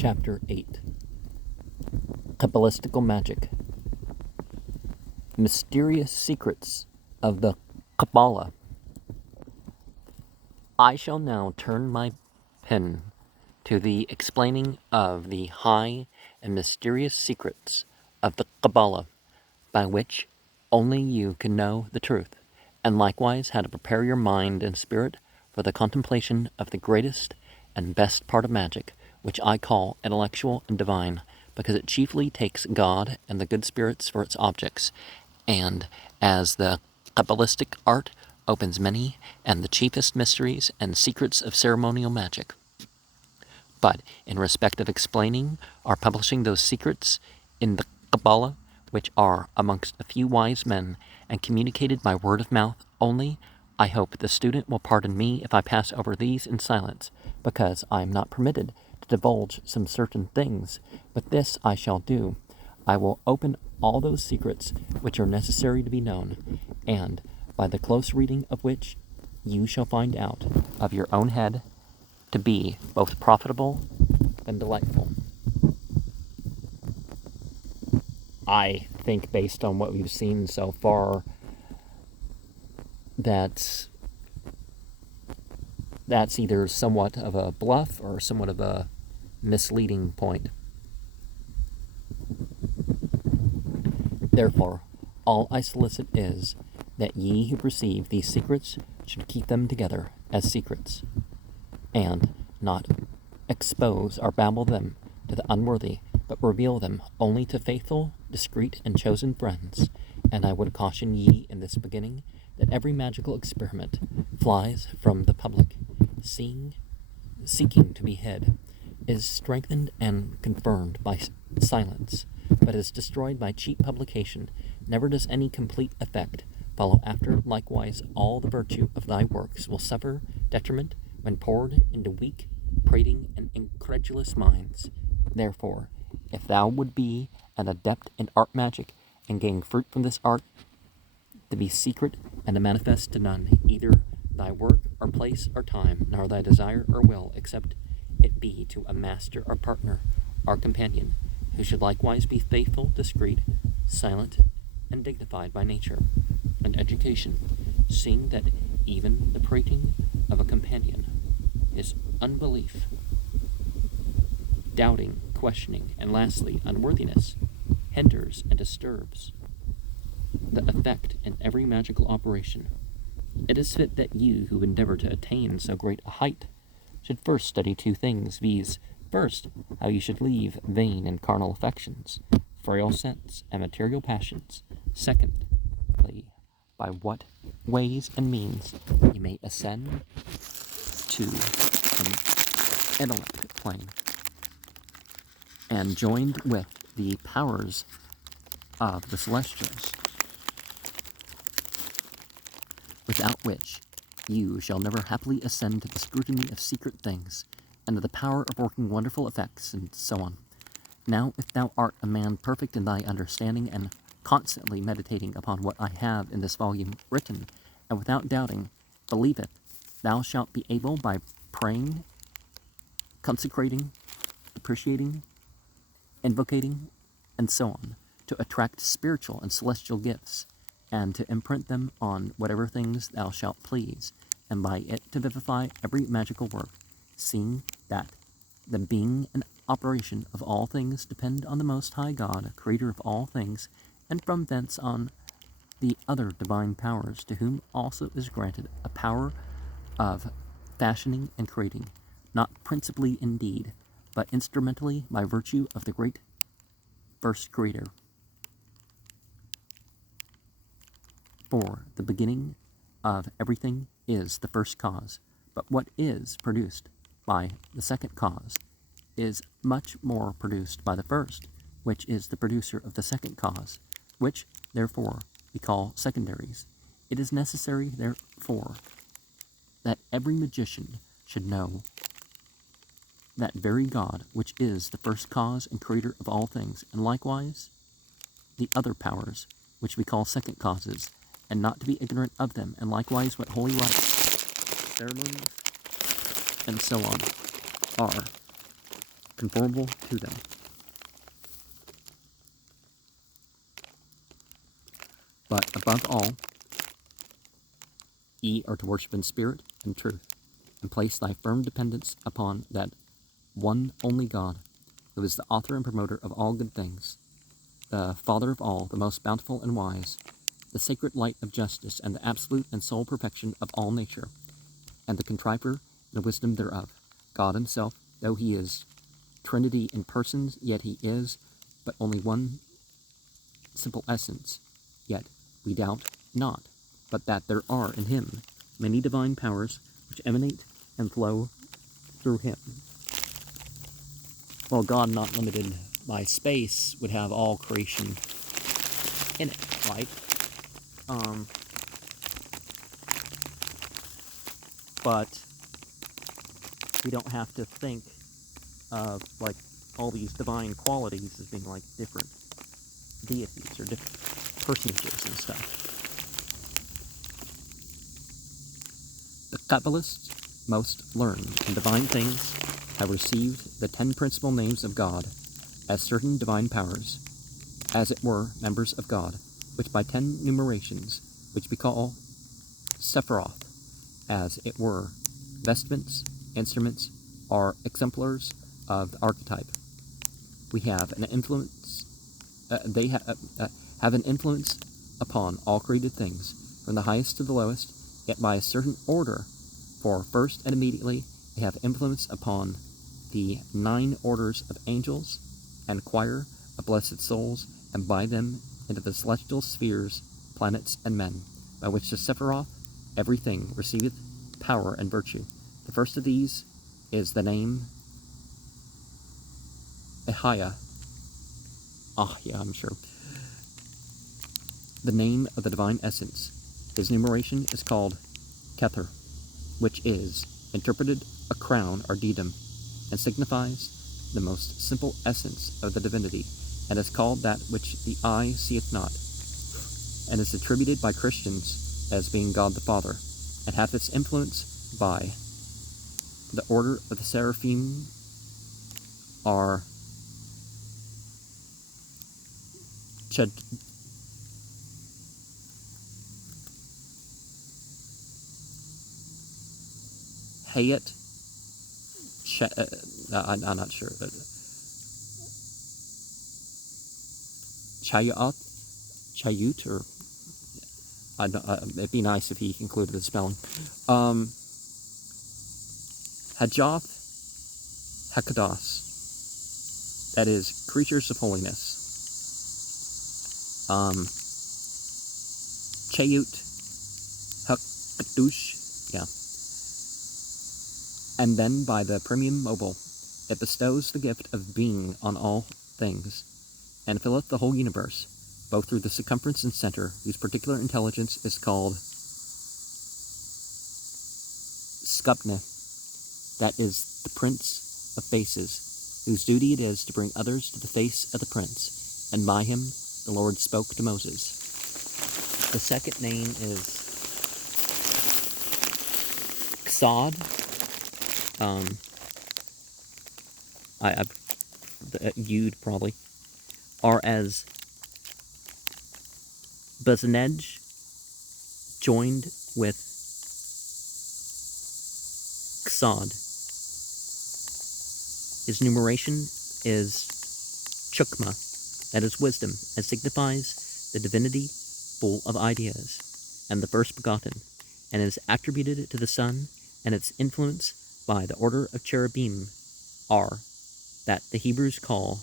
Chapter 8 Cabalistical Magic. Mysterious Secrets of the Kabbalah. I shall now turn my pen to the explaining of the high and mysterious secrets of the Kabbalah, by which only you can know the truth, and likewise how to prepare your mind and spirit for the contemplation of the greatest and best part of magic, which I call intellectual and divine, because it chiefly takes God and the good spirits for its objects, and as the Cabalistic art opens many and the chiefest mysteries and secrets of ceremonial magic. But in respect of explaining or publishing those secrets in the Kabbalah, which are amongst a few wise men and communicated by word of mouth only, I hope the student will pardon me if I pass over these in silence, because I am not permitted to divulge some certain things, but this I shall do. I will open all those secrets which are necessary to be known, and by the close reading of which you shall find out of your own head to be both profitable and delightful. I think, based on what we've seen so far, that's either somewhat of a bluff or somewhat of a misleading point. Therefore, all I solicit is that ye who perceive these secrets should keep them together as secrets, and not expose or babble them to the unworthy, but reveal them only to faithful, discreet, and chosen friends. And I would caution ye in this beginning that every magical experiment flies from the public, seeking to be hid, is strengthened and confirmed by silence, but is destroyed by cheap publication. Never does any complete effect follow after. Likewise, all the virtue of thy works will suffer detriment when poured into weak, prating, and incredulous minds. Therefore, if thou would be an adept in art magic, and gain fruit from this art, to be secret and to manifest to none, either thy work or place or time, nor thy desire or will, except it be to a master or partner or companion, who should likewise be faithful, discreet, silent, and dignified by nature and education, seeing that even the prating of a companion is unbelief, doubting, questioning, and lastly, unworthiness, hinders and disturbs the effect in every magical operation. It is fit that you who endeavor to attain so great a height should first study two things, viz., first, how you should leave vain and carnal affections, frail sense, and material passions. Secondly, by what ways and means you may ascend to an intellect plane, and joined with the powers of the celestials, without which you shall never happily ascend to the scrutiny of secret things, and to the power of working wonderful effects, and so on. Now, if thou art a man perfect in thy understanding, and constantly meditating upon what I have in this volume written, and without doubting believeth, thou shalt be able, by praying, consecrating, appreciating, invocating, and so on, to attract spiritual and celestial gifts, and to imprint them on whatever things thou shalt please, and by it to vivify every magical work, seeing that the being and operation of all things depend on the Most High God, creator of all things, and from thence on the other divine powers, to whom also is granted a power of fashioning and creating, not principally indeed, but instrumentally by virtue of the great first creator. For the beginning of everything is the first cause, but what is produced by the second cause is much more produced by the first, which is the producer of the second cause, which, therefore, we call secondaries. It is necessary, therefore, that every magician should know that very God, which is the first cause and creator of all things, and likewise the other powers, which we call second causes, and not to be ignorant of them, and likewise what holy rites, ceremonies, and so on are, conformable to them. But above all, ye are to worship in spirit and truth, and place thy firm dependence upon that one only God, who is the author and promoter of all good things, the Father of all, the most bountiful and wise, the sacred light of justice, and the absolute and sole perfection of all nature, and the contriver and the wisdom thereof. God himself, though he is Trinity in persons, yet he is but only one simple essence. Yet we doubt not, but that there are in him many divine powers which emanate and flow through him. Well, God, not limited by space, would have all creation in it, right? But we don't have to think of like all these divine qualities as being like different deities or different personages and stuff. The Kabbalists, most learned in divine things, have received the 10 principal names of God as certain divine powers, as it were members of God, which by 10 numerations, which we call Sephiroth, as it were vestments, instruments, are exemplars of the archetype. We have an influence. They have an influence upon all created things, from the highest to the lowest, yet by a certain order. For first and immediately they have influence upon the 9 orders of angels and choir of blessed souls, and by them into the celestial spheres, planets, and men, by which the Sephiroth everything receiveth power and virtue. The first of these is the name Ahia. I'm sure. The name of the divine essence. His numeration is called Kether, which is interpreted a crown or diadem, and signifies the most simple essence of the divinity, and is called that which the eye seeth not, and is attributed by Christians as being God the Father, and hath its influence by the order of the seraphim are Hayat. I'm not sure. Chayut, or it'd be nice if he included the spelling. Hajoth Hakados, that is, creatures of holiness. Chayut Hakadush, yeah. And then by the premium mobile, it bestows the gift of being on all things, and filleth the whole universe, both through the circumference and center, whose particular intelligence is called Skupne, that is the Prince of Faces, whose duty it is to bring others to the face of the Prince, and by him the Lord spoke to Moses. The second name is Ksod. You'd probably are as Bazanej joined with Ksod. His numeration is Chukma, that is wisdom, and signifies the divinity full of ideas, and the first begotten, and is attributed to the sun, and its influence by the order of cherubim are that the Hebrews call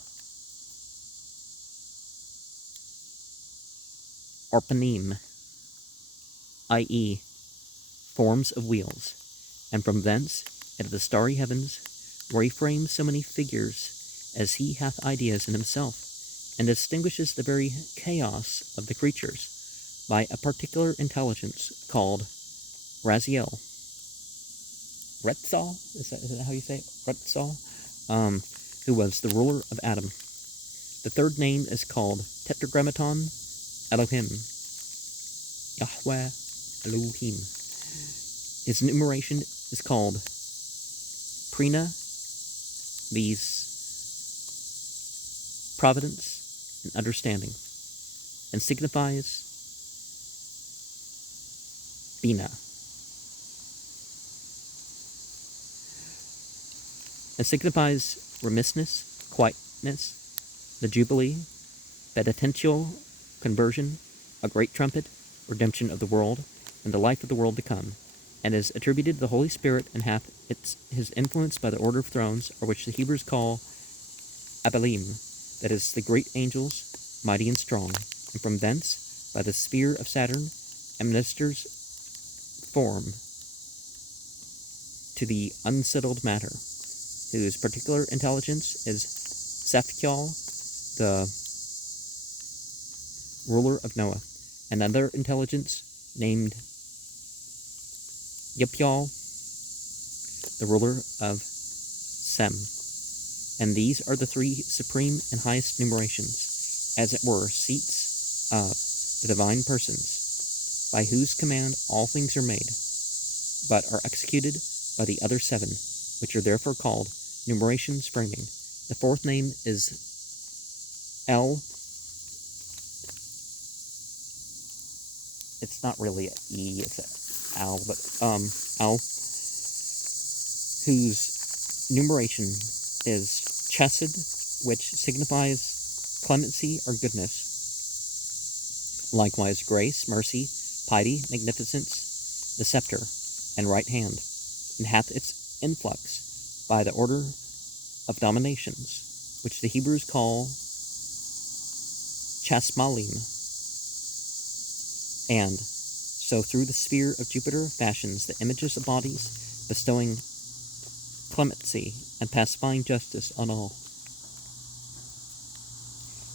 Arpanim, i.e., forms of wheels, and from thence into the starry heavens, where he frames so many figures as he hath ideas in himself, and distinguishes the very chaos of the creatures by a particular intelligence called Raziel. Retzal, is that how you say it? Retzal, who was the ruler of Adam. The third name is called Tetragrammaton Elohim, Yahweh Elohim. His numeration is called Prina, viz. providence, and understanding, and signifies Bina. It signifies remissness, quietness, the jubilee, penitential conversion, a great trumpet, redemption of the world, and the life of the world to come, and is attributed to the Holy Spirit, and hath his influence by the order of thrones, or which the Hebrews call Abalim, that is, the great angels, mighty and strong, and from thence, by the sphere of Saturn, administers form to the unsettled matter, whose particular intelligence is Zephkiel, the ruler of Noah, and another intelligence named Yipyal, the ruler of Sem. And these are the three supreme and highest numerations, as it were, seats of the divine persons, by whose command all things are made, but are executed by the other seven, which are therefore called numerations framing. The fourth name is El. It's not really an E, it's an Al, but Al, whose numeration is Chesed, which signifies clemency or goodness. Likewise, grace, mercy, piety, magnificence, the scepter, and right hand, and hath its influx by the order of dominations, which the Hebrews call Chasmalim. And so through the sphere of Jupiter fashions the images of bodies, bestowing clemency and pacifying justice on all.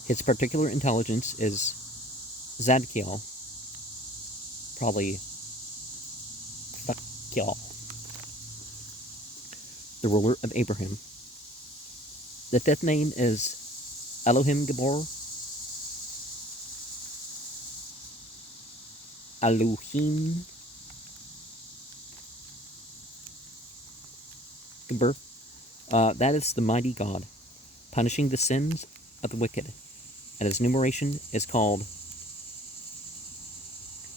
His particular intelligence is Zadkiel, probably Thakkiel, the ruler of Abraham. The fifth name is Elohim Gabor, Elohim Gabor. That is the mighty God, punishing the sins of the wicked, and his numeration is called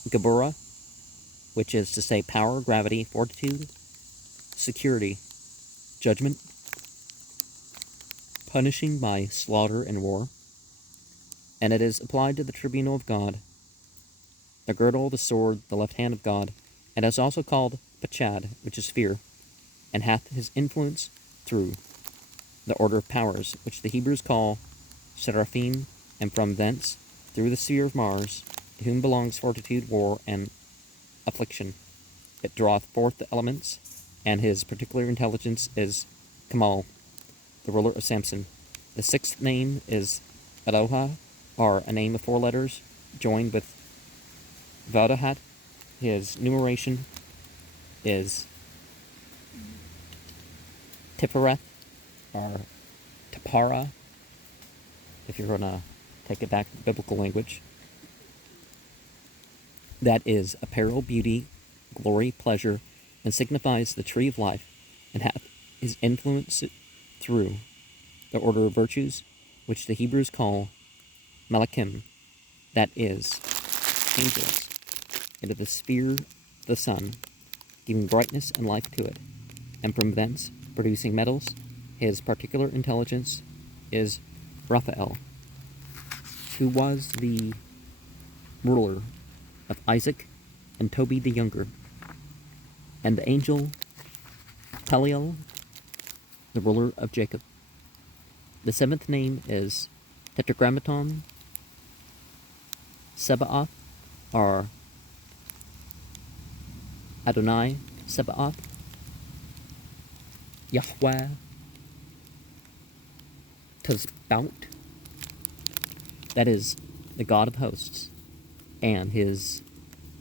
Gabora, which is to say power, gravity, fortitude, security, judgment, punishing by slaughter and war, and it is applied to the tribunal of God, the girdle, the sword, the left hand of God, and is also called Pachad, which is fear, and hath his influence through the order of powers, which the Hebrews call Seraphim, and from thence, through the sphere of Mars, to whom belongs fortitude, war, and affliction. It draweth forth the elements, and his particular intelligence is Kamal, the ruler of Samson. The sixth name is Eloha, or a name of 4 letters, joined with Vadahat. His numeration is Tifereth, or Tapara, if you're going to take it back to the biblical language. That is apparel, beauty, glory, pleasure, and signifies the tree of life, and hath his influence through the order of virtues, which the Hebrews call Malachim, that is, angels, into the sphere of the sun, giving brightness and life to it, and from thence producing metals. His particular intelligence is Raphael, who was the ruler of Isaac and Toby the younger, and the angel Peliel, the ruler of Jacob. The seventh name is Tetragrammaton Sebaoth, or Adonai Sebaoth, Yahweh Tazbaut, that is, the God of hosts, and his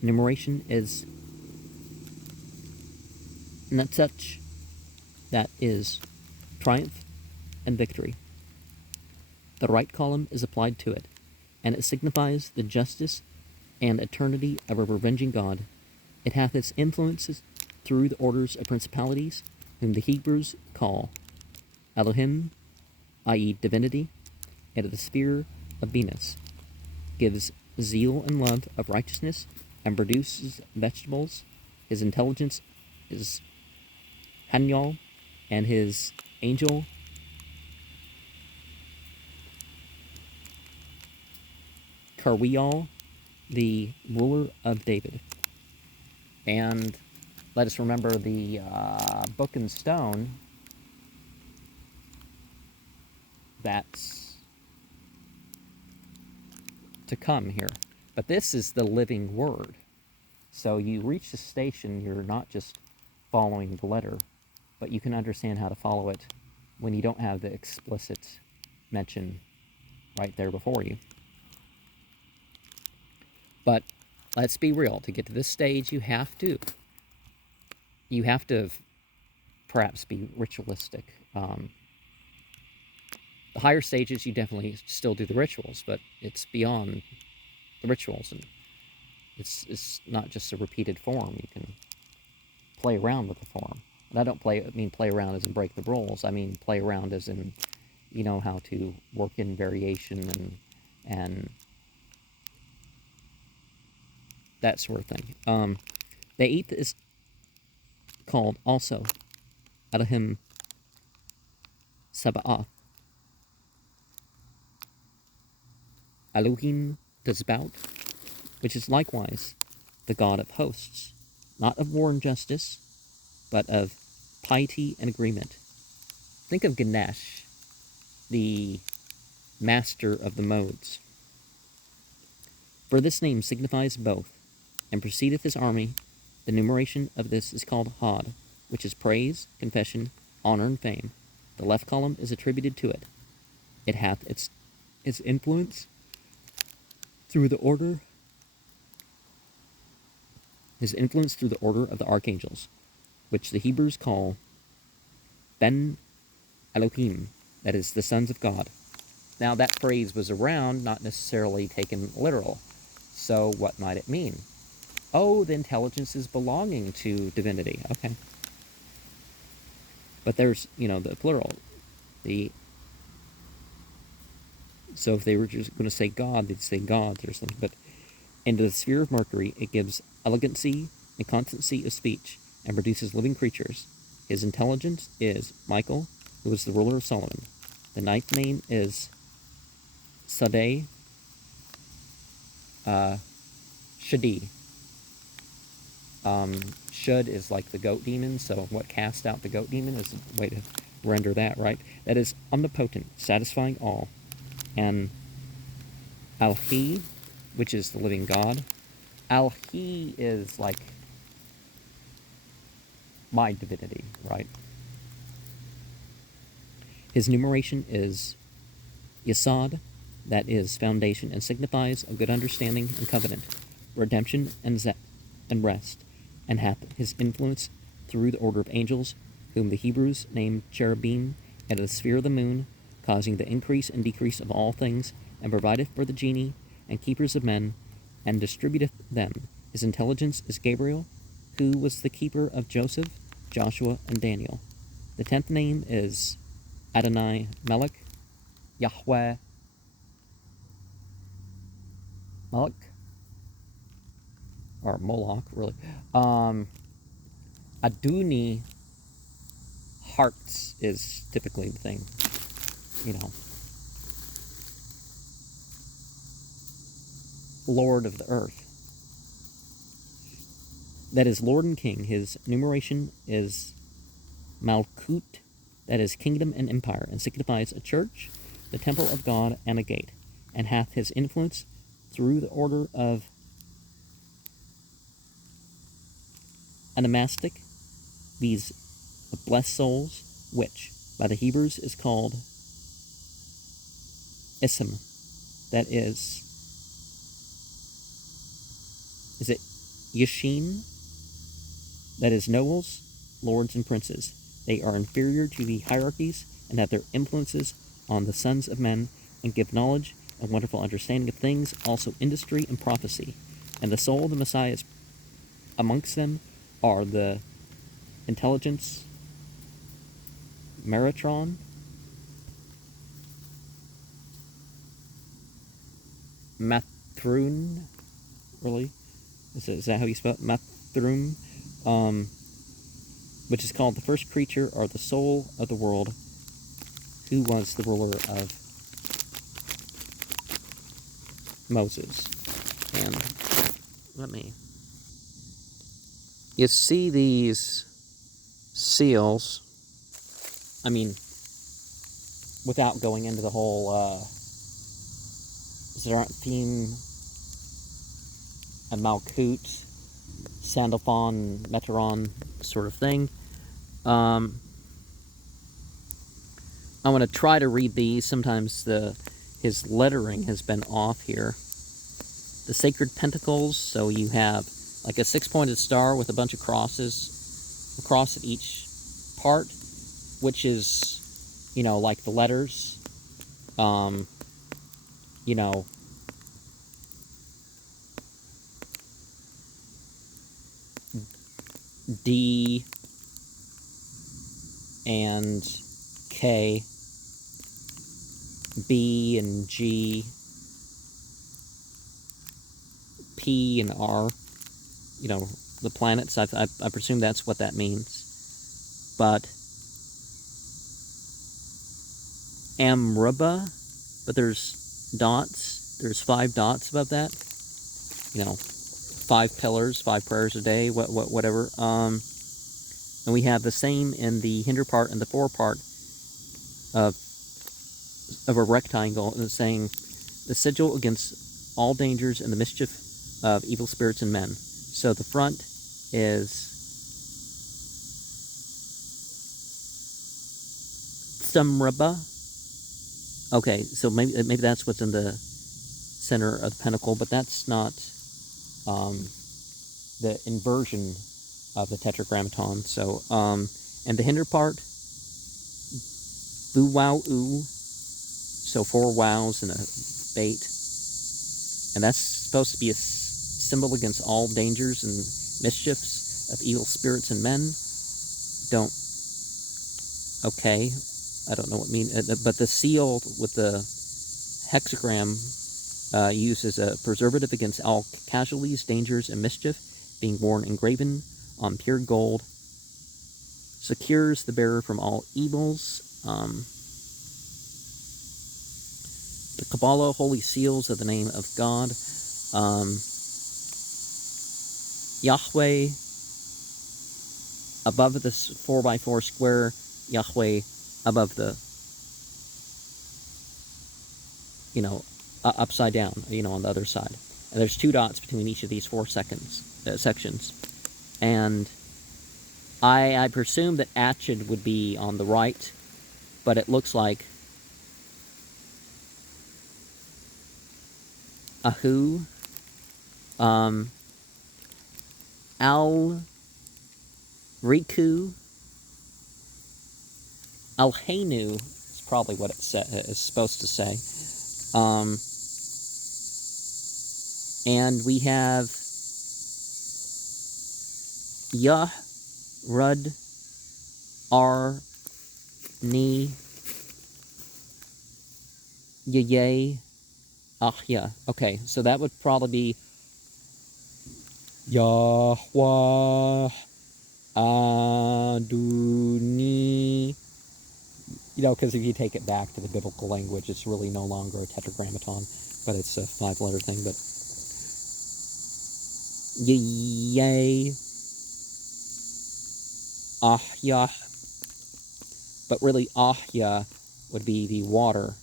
numeration is Netzach, that is, triumph and victory. The right column is applied to it, and it signifies the justice and eternity of a revenging God. It hath its influences through the orders of principalities, whom the Hebrews call Elohim, i.e. divinity, into the sphere of Venus, gives zeal and love of righteousness, and produces vegetables. His intelligence is Hanyal, and his angel Karwial, the ruler of David. And let us remember the book and stone that's to come here. But this is the living word. So you reach the station, you're not just following the letter, but you can understand how to follow it when you don't have the explicit mention right there before you. But let's be real, to get to this stage, you have to perhaps be ritualistic. The higher stages, you definitely still do the rituals, but it's beyond the rituals, and it's not just a repeated form. You can play around with the form. And I don't mean play around as in break the rules. I mean play around as in, you know, how to work in variation and that sort of thing. The eighth is called also Adahim Saba'ath. Elohim Tezbaut, which is likewise the god of hosts, not of war and justice, but of piety and agreement. Think of Ganesh, the master of the modes. For this name signifies both, and precedeth his army. The numeration of this is called Hod, which is praise, confession, honor, and fame. The left column is attributed to it. It hath its influence through the order of the archangels, which the Hebrews call Ben Elohim, that is, the sons of God. Now, that phrase was around, not necessarily taken literal. So what might it mean? Oh, the intelligence is belonging to divinity. Okay. But there's, the plural. So if they were just going to say God, they'd say gods or something. But into the sphere of Mercury, it gives elegancy and constancy of speech and produces living creatures. His intelligence is Michael, who is the ruler of Solomon. The ninth name is Sadeh Shadi. Shud is like the goat demon, so what cast out the goat demon is a way to render that, right? That is omnipotent, satisfying all. And Al-Hi, which is the living God. Al-Hi is like my divinity, right? His numeration is Yesod, that is foundation, and signifies a good understanding and covenant, redemption and rest, and hath his influence through the order of angels, whom the Hebrews named cherubim, and the sphere of the moon, causing the increase and decrease of all things, and provideth for the genii and keepers of men, and distributeth them. His intelligence is Gabriel, who was the keeper of Joseph, Joshua, and Daniel. The 10th name is Adonai Melech, Yahweh Melech, or Moloch, really. Aduni hearts is typically the thing, Lord of the earth. That is Lord and King. His numeration is Malkut, that is kingdom and empire, and signifies a church, the temple of God, and a gate, and hath his influence through the order of Anamastic, these blessed souls, which by the Hebrews is called Isim, that is it Yashin, that is nobles, lords, and princes. They are inferior to the hierarchies and have their influences on the sons of men, and give knowledge and wonderful understanding of things, also industry and prophecy. And the soul of the Messiah is amongst them are the intelligence Metatron, Mathrun, really? Is that how you spell it? Mathrun, which is called the first creature or the soul of the world, who was the ruler of Moses. And let me... You see these seals, I mean, without going into the whole Zerathim and Malkut, Sandalphon, Meteron sort of thing. I want to try to read these. Sometimes his lettering has been off here. The Sacred Pentacles, so you have like a 6-pointed star with a bunch of crosses across at each part, which is, you know, like the letters, you know, D and K, B and G, P and R, you know, the planets. I presume that's what that means. But Amruba, but there's dots. There's 5 dots above that. You know, 5 pillars, 5 prayers a day, whatever. And we have the same in the hinder part and the fore part of a rectangle, and it's saying the sigil against all dangers and the mischief of evil spirits and men. So the front is Samraba. Okay, so maybe that's what's in the center of the pentacle, but that's not the inversion of the tetragrammaton. So, and the hinder part, boo wow oo, so 4 wows and a bait, and that's supposed to be a symbol against all dangers and mischiefs of evil spirits and men. Okay, I don't know what mean, but the seal with the hexagram used as a preservative against all casualties, dangers, and mischief, being worn engraven on pure gold, secures the bearer from all evils. The Kabbalah, holy seals of the name of God. Yahweh, above this 4x4 square, Yahweh above the, you know, upside down, you know, on the other side. And there's 2 dots between each of these 4 sections. And I presume that Achid would be on the right, but it looks like Ahu, Al Riku, Alhenu is probably what it is supposed to say. And we have Yah, Rud, R, Ni, Yay, Ahya. Okay, so that would probably be Yahweh, Aduni. You know, because if you take it back to the biblical language, it's really no longer a tetragrammaton, but it's a 5-letter thing. But Yay, Ahya. But really, Ahya would be the water,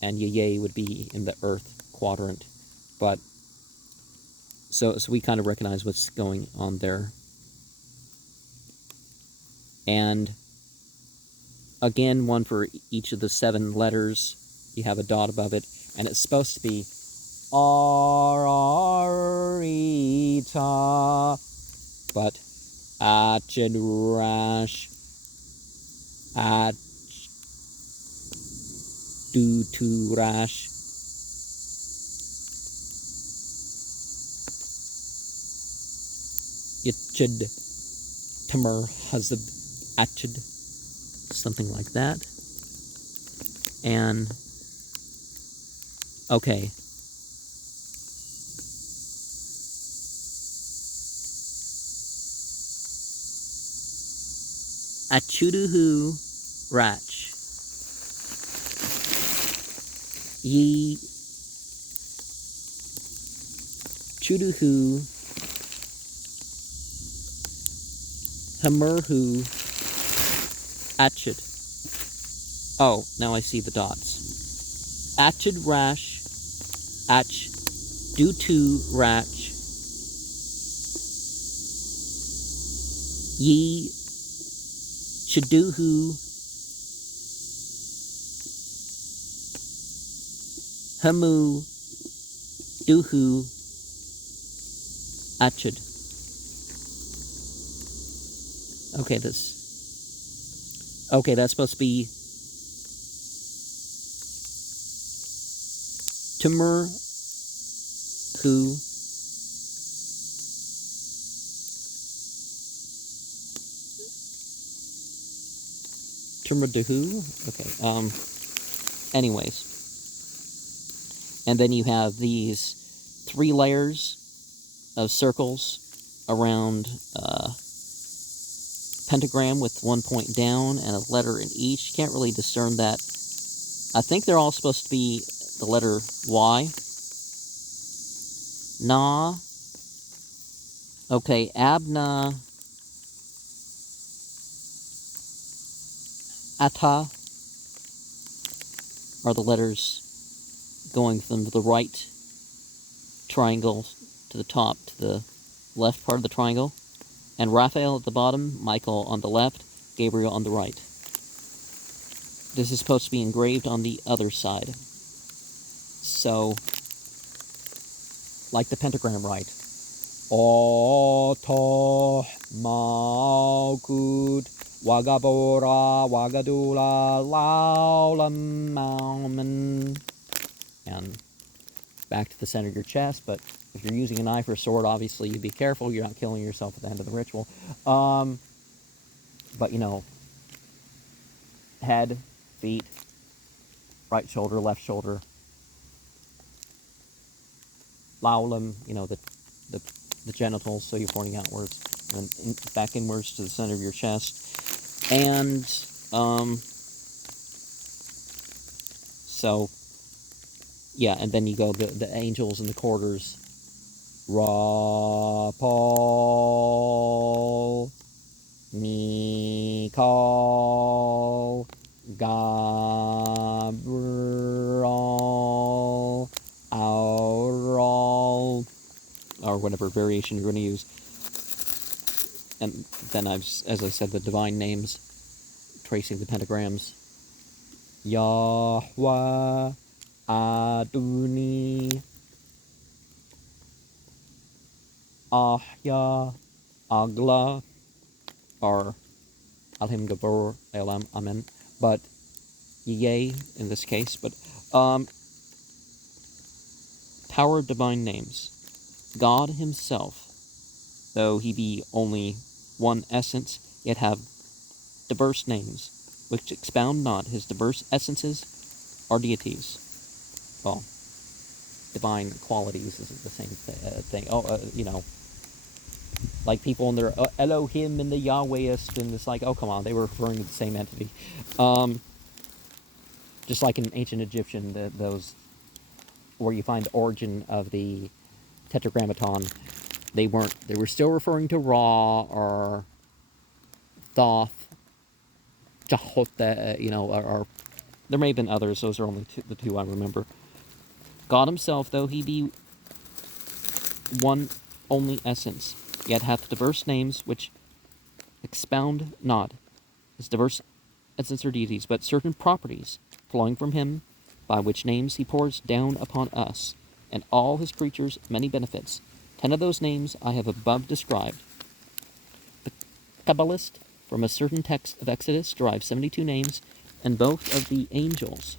and Yay would be in the earth quadrant. But so we kind of recognize what's going on there. And again, one for each of the 7 letters. You have a dot above it, and it's supposed to be Ararita, but Achidrash, Aduturash, Yichid, Tamar, Hazab, Achid, something like that. And okay, Achuduhu Rach. Ye Chuduhu Hamurhu Achid. Oh, now I see the dots. Achid Rash Ach Dutu Rach Ye Chiduhu Hamu Duhu Achid. Okay, that's supposed to be Timur Hu Timurduhu? Okay, anyways. And then you have these 3 layers of circles around pentagram with 1 point down and a letter in each. You can't really discern that. I think they're all supposed to be the letter Y. Na. Okay, Abna. Ata are the letters going from the right triangle to the top to the left part of the triangle. And Raphael at the bottom, Michael on the left, Gabriel on the right. This is supposed to be engraved on the other side. So, like the pentagram, right? Oto Maugud Wagabora Wagadula Laulam. And back to the center of your chest, but if you're using a knife or a sword, obviously you be careful, you're not killing yourself at the end of the ritual. But you know, head, feet, right shoulder, left shoulder, laulam, you know, the genitals, so you're pointing outwards, and then back inwards to the center of your chest. And, so, yeah, and then you go the angels and the quarters. Ra, Paul, Nicole, Gabriel, Aural, or whatever variation you're going to use. And then as I said, the divine names, tracing the pentagrams. Yahweh, Aduni, Ahya, Agla, or Alhim Gabor, Elam, Amen. But Yeh in this case, but power of divine names. God himself, though he be only one essence, yet have diverse names, which expound not his diverse essences or deities. Well, divine qualities is the same thing. You know, like people in their Elohim and the Yahwehist, and it's like, oh, come on, they were referring to the same entity. Just like in ancient Egyptian, those where you find the origin of the Tetragrammaton, they were still referring to Ra or Thoth, Jahotha, you know, or there may have been others. Those are only the 2 I remember. God himself, though he be one only essence, yet hath diverse names which expound not his diverse essence or deities, but certain properties flowing from him, by which names he pours down upon us and all his creatures many benefits. 10 of those names I have above described. The Kabbalist, from a certain text of Exodus, derives 72 names, and both of the angels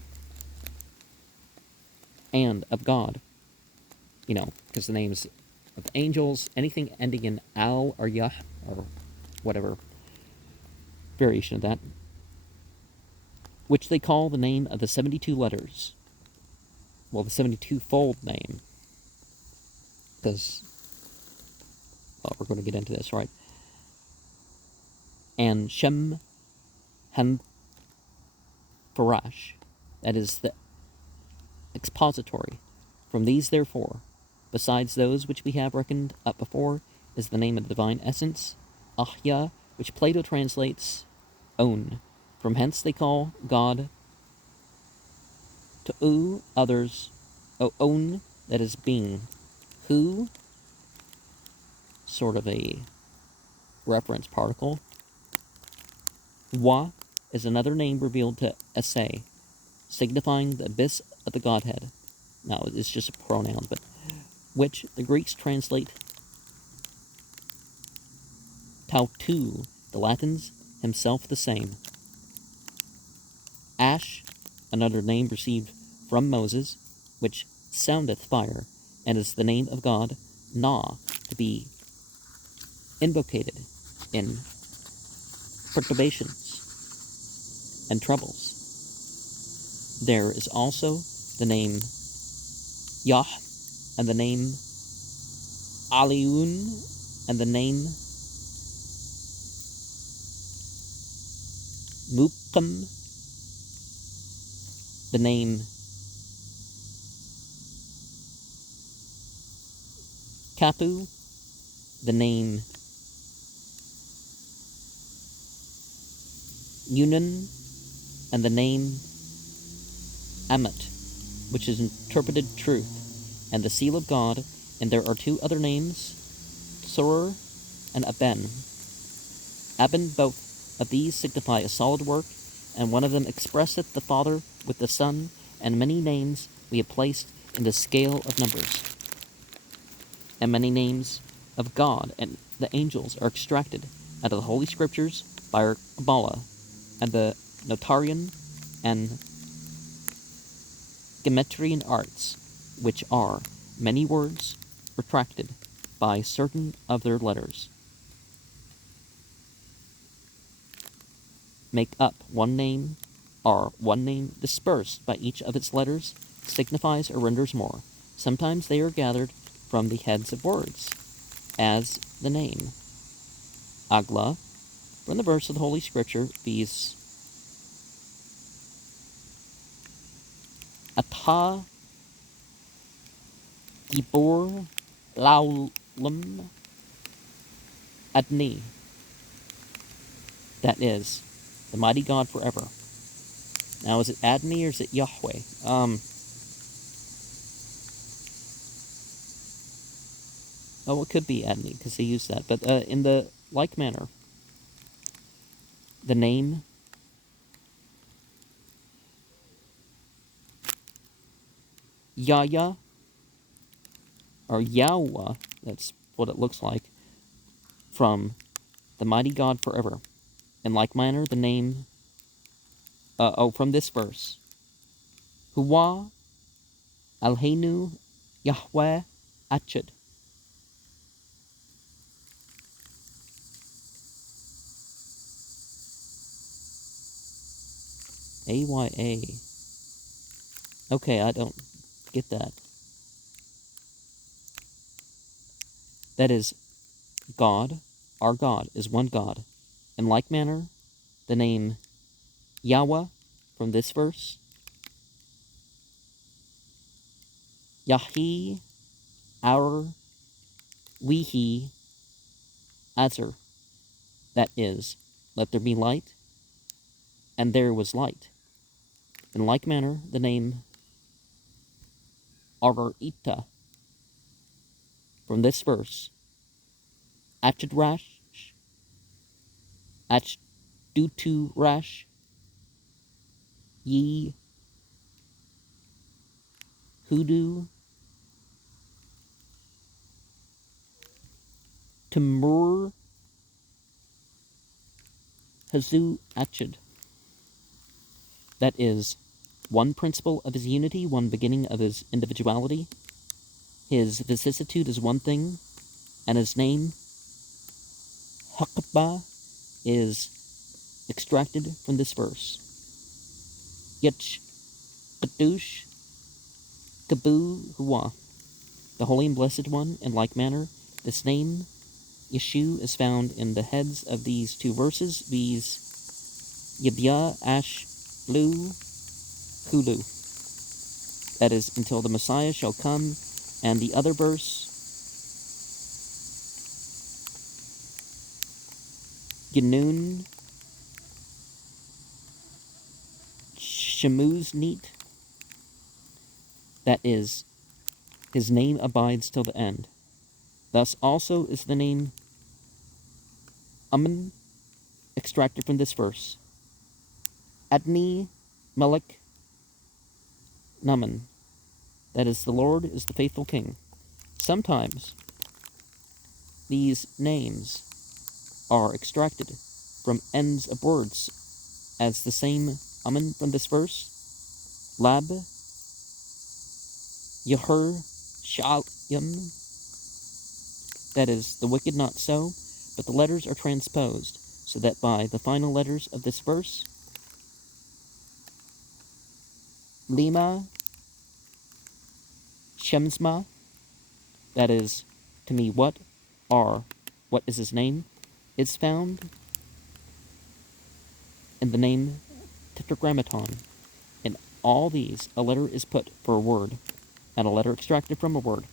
and of God. You know, because the names of angels, anything ending in al or yah, or whatever variation of that, which they call the name of the 72 letters. Well, the 72-fold name. Because, well, we're going to get into this, right? And Shem, Farash, that is the expository. From these, therefore, besides those which we have reckoned up before, is the name of the divine essence, Ahya, which Plato translates On. From hence they call God Ta'u, others On, that is being. Hu, sort of a reference particle. Wa is another name revealed to Esse, signifying the abyss of the Godhead. Now, it's just a pronoun, but which the Greeks translate Tautu, the Latins himself the same. Ash, another name received from Moses, which soundeth fire, and is the name of God, Na, to be invocated in perturbations and troubles. There is also the name Yah, and the name Aliun, and the name Mukim, the name Kapu, the name Yunan, and the name Amat, which is interpreted truth, and the seal of God, and there are two other names, Surur and Aben. Aben, both of these signify a solid work, and one of them expresseth the Father with the Son, and many names we have placed in the scale of numbers. And many names of God and the angels are extracted out of the Holy Scriptures by our Kabbalah, and the Notarian and Geometrian arts, which are many words retracted by certain of their letters, make up one name, or one name dispersed by each of its letters signifies or renders more. Sometimes they are gathered from the heads of words, as the name Agla, from the verse of the Holy Scripture, viz. Ata Gibor Laulam Adni, that is, the mighty God forever. Now, is it Adni or is it Yahweh? Oh, it could be Adni, because they use that. But in the like manner, the name Yahya, or Yahweh, that's what it looks like, from the mighty God forever. In like manner, the name, from this verse, Huwa Alhenu Yahweh Achad. AYA. Okay, I don't get that. That is, God, our God, is one God. In like manner, the name Yahweh, from this verse, Yahi, our, Wehi, Azar, that is, let there be light, and there was light. In like manner, the name Arita, from this verse, Achadrash, Achdutu Rash, Ye, Hoodoo, Timur, Hazu Achad. That is, one principle of his unity, one beginning of his individuality. His vicissitude is one thing, and his name, Hakba, is extracted from this verse. Yech, Kadush, Kabu, Hua, the Holy and Blessed One. In like manner, this name, Yeshu, is found in the heads of these two verses, viz. Yabya Ash Lu Hulu. That is, until the Messiah shall come. And the other verse, Ginun Shemuz Neat. That is, his name abides till the end. Thus also is the name Amun extracted from this verse. Adni Melech Naman. That is, the Lord is the faithful king. Sometimes these names are extracted from ends of words, as the same Amun from this verse. Lab Yahur Shalyam. That is, the wicked not so, but the letters are transposed, so that by the final letters of this verse, Lima Shemsma, that is, to me what is his name, is found in the name Tetragrammaton. In all these, a letter is put for a word, and a letter extracted from a word,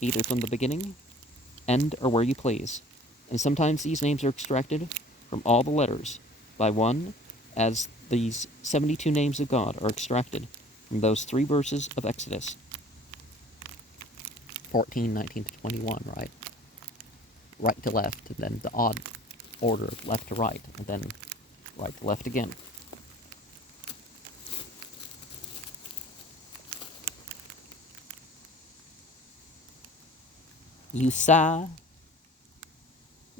either from the beginning, end, or where you please. And sometimes these names are extracted from all the letters by one, as these 72 names of God are extracted from those 3 verses of Exodus 14, 19 to 21, right? Right to left, and then the odd order of left to right, and then right to left again. Yusa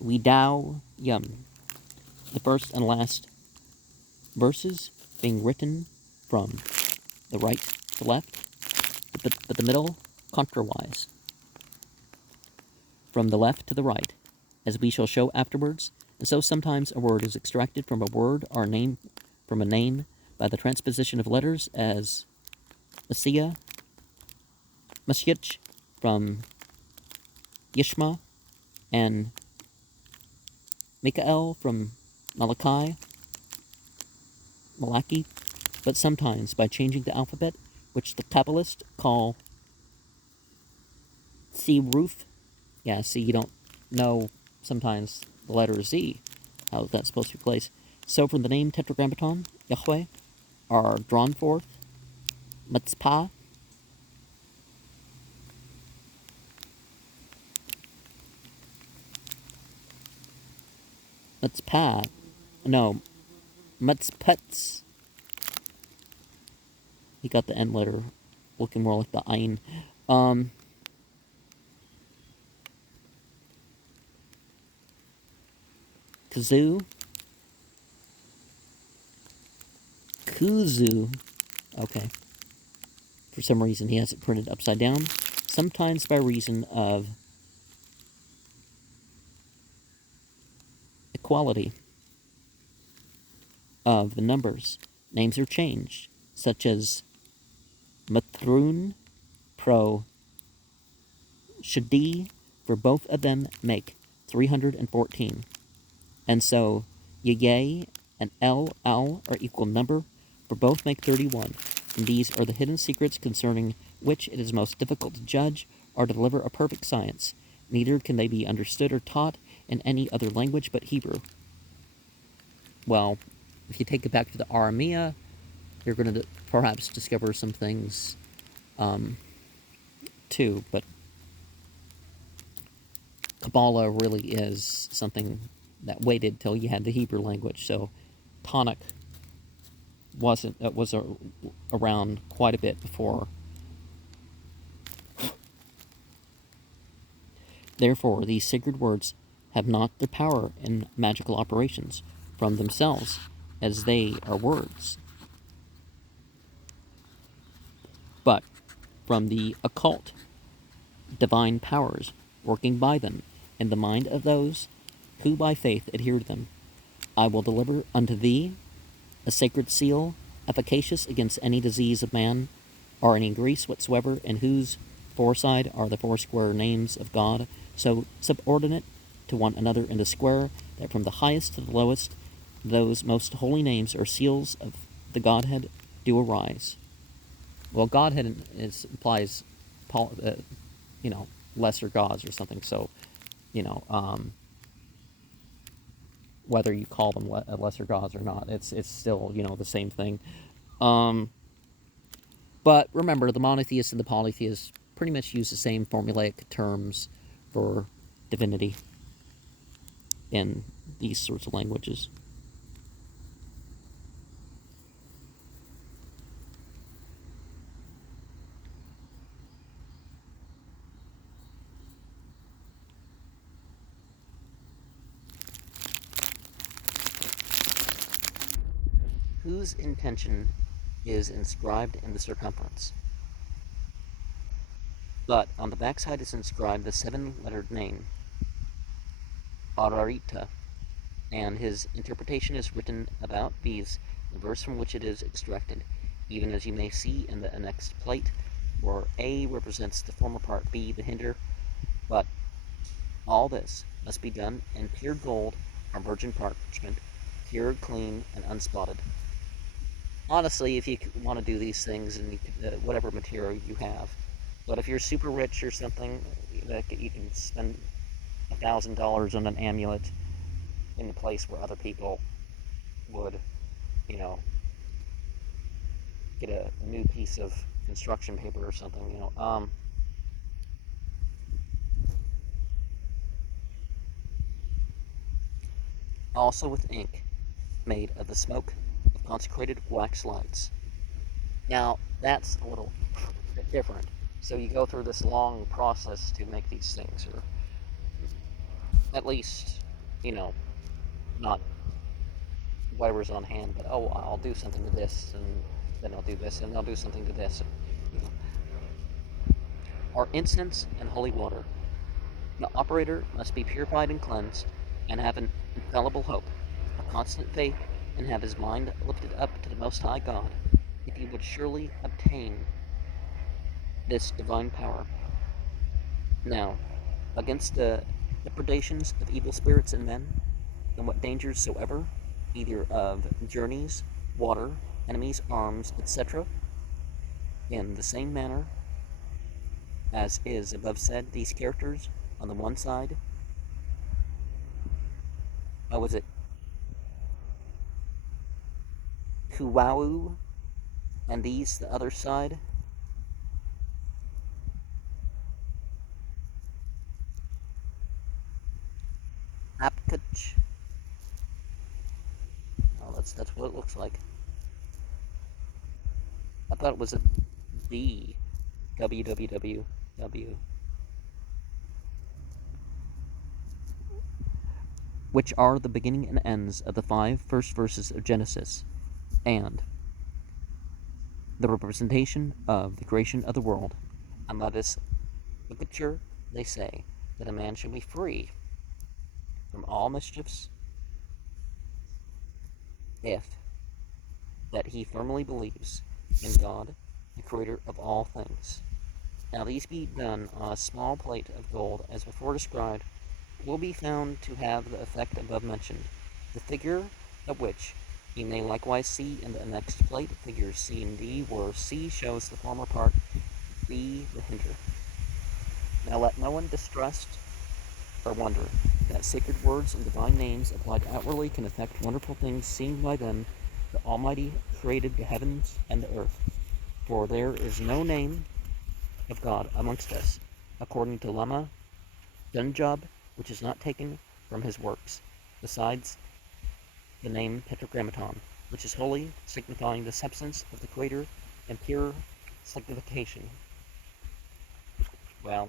Widao Yum. The first and last verses being written from the right to left, but the middle contrawise. From the left to the right, as we shall show afterwards, and so sometimes a word is extracted from a word or a name from a name by the transposition of letters, as Messiah, Mashiach from Yishma, and Mikael from Malachi, but sometimes by changing the alphabet, which the Kabbalists call Seruf. Yeah, see, you don't know sometimes the letter Z, how that's supposed to be placed. So from the name Tetragrammaton, Yahweh, are drawn forth Mitzpah, Mitzpetz. He got the end letter looking more like the Ayin. Kuzu. Okay. For some reason, he has it printed upside down. Sometimes by reason of equality of the numbers, names are changed, such as Mathrun Pro Shadi, for both of them make 314. And so Yay and El Al are equal number, for both make 31. And these are the hidden secrets concerning which it is most difficult to judge or to deliver a perfect science. Neither can they be understood or taught in any other language but Hebrew. Well, if you take it back to the Aramea, you're going to perhaps discover some things too, but Kabbalah really is something that waited till you had the Hebrew language. So Tanakh was around quite a bit before. Therefore, these sacred words have not their power in magical operations from themselves, as they are words, but from the occult divine powers working by them in the mind of those who by faith adhere to them. I will deliver unto thee a sacred seal, efficacious against any disease of man, or any grease whatsoever, in whose foreside are the foursquare names of God, so subordinate to one another in the square, that from the highest to the lowest those most holy names or seals of the Godhead do arise. Well, Godhead implies, you know, lesser gods or something. So, you know, whether you call them lesser gods or not, it's still, you know, the same thing. But remember, the monotheists and the polytheists pretty much use the same formulaic terms for divinity in these sorts of languages. Whose intention is inscribed in the circumference? But on the backside is inscribed the 7-lettered name, Ararita, and his interpretation is written about these, the verse from which it is extracted, even as you may see in the annexed plate, where A represents the former part, B the hinder, but all this must be done in pure gold or virgin parchment, pure, clean, and unspotted. Honestly, if you want to do these things in whatever material you have, but if you're super rich or something, you can spend $1,000 on an amulet in a place where other people would, you know, get a new piece of construction paper or something, you know. Also with ink made of the smoke of consecrated wax lights. Now, that's a little bit different. So you go through this long process to make these things, or at least, you know, not whatever's on hand, but oh, I'll do something to this, and then I'll do this, and I'll do something to this. And, you know, are incense and holy water. The operator must be purified and cleansed, and have an infallible hope, a constant faith, and have his mind lifted up to the Most High God, if he would surely obtain this divine power. Now, against the depredations of evil spirits and men, and what dangers soever, either of journeys, water, enemies, arms, etc., in the same manner as is above said, these characters on the one side, was it Kuwau, and these the other side, Apkach. Oh, that's what it looks like. I thought it was a D. WWWW. Which are the beginning and ends of the 5 first verses of Genesis, and the representation of the creation of the world. And by this ligature they say that a man shall be free from all mischiefs if that he firmly believes in God, the creator of all things. Now these be done on a small plate of gold, as before described, will be found to have the effect above mentioned, the figure of which you may likewise see in the next plate, figures C and D, where C shows the former part, B the hinder. Now let no one distrust or wonder that sacred words and divine names applied outwardly can effect wonderful things seen by them. The Almighty created the heavens and the earth. For there is no name of God amongst us, according to Lama Dunjab, which is not taken from his works, besides the name Tetragrammaton, which is holy, signifying the substance of the Creator and pure sanctification. Well,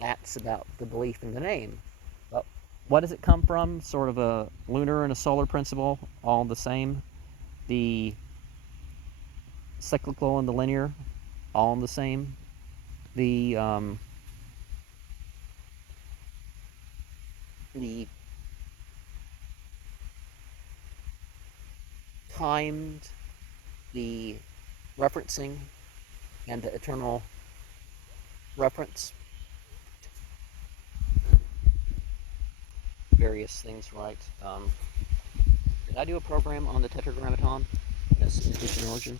that's about the belief in the name. But what does it come from? Sort of a lunar and a solar principle, all the same. The cyclical and the linear, all the same. The timed, the referencing, and the eternal reference. Various things, right? I do a program on the Tetragrammaton? Yes, Egyptian origin.